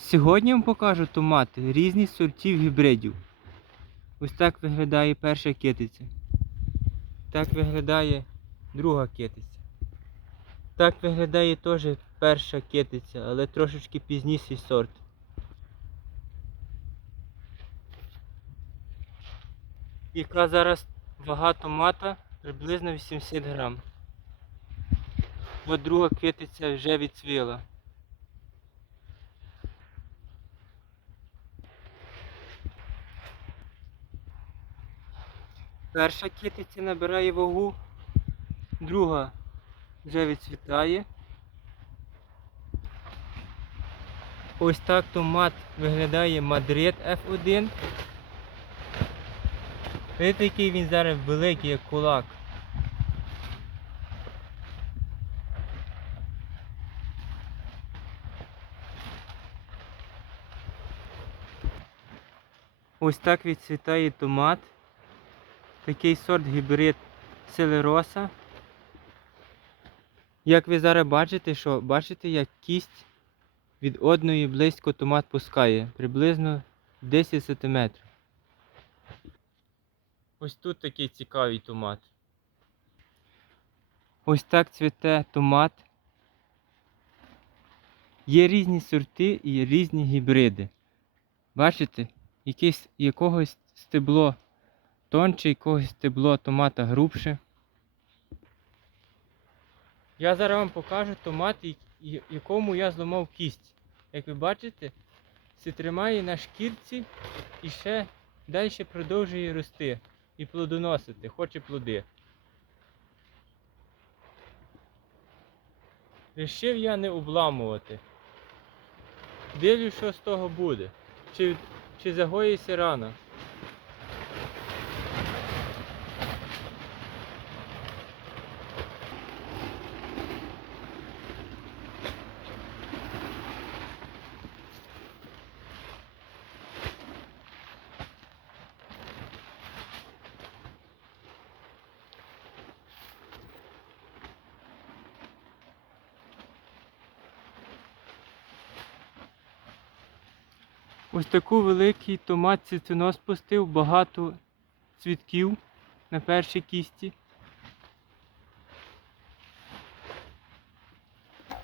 Сьогодні вам покажу томати різних сортів гібридів. Ось так виглядає перша китиця. Так виглядає друга китиця. Так виглядає теж перша китиця, але трошечки пізніший сорт. Яка зараз вага томата приблизно 80 грам. От друга китиця вже відцвіла. Перша китиця набирає вагу, друга вже відцвітає. Ось так томат виглядає Мадрид F1. Видите, який він зараз великий, як кулак. Ось так відцвітає томат. Такий сорт гібрид селероса. Як ви зараз бачите, що бачите, як кість від одної близько томат пускає, приблизно 10 см. Ось тут такий цікавий томат. Ось так цвіте томат. Є різні сорти і різні гібриди. Бачите, якесь, якогось стебло тонче, якогось стебло томата грубше. Я зараз вам покажу томат, якому я зламав кість. Як ви бачите, це тримає на шкірці і ще далі продовжує рости і плодоносити, хоче плоди. Рішив я не обламувати. Дивлюсь, що з того буде. Чи, чи загоїться рано. Ось таку великий томат цвітонос пустив, багато цвітків на першій кісті.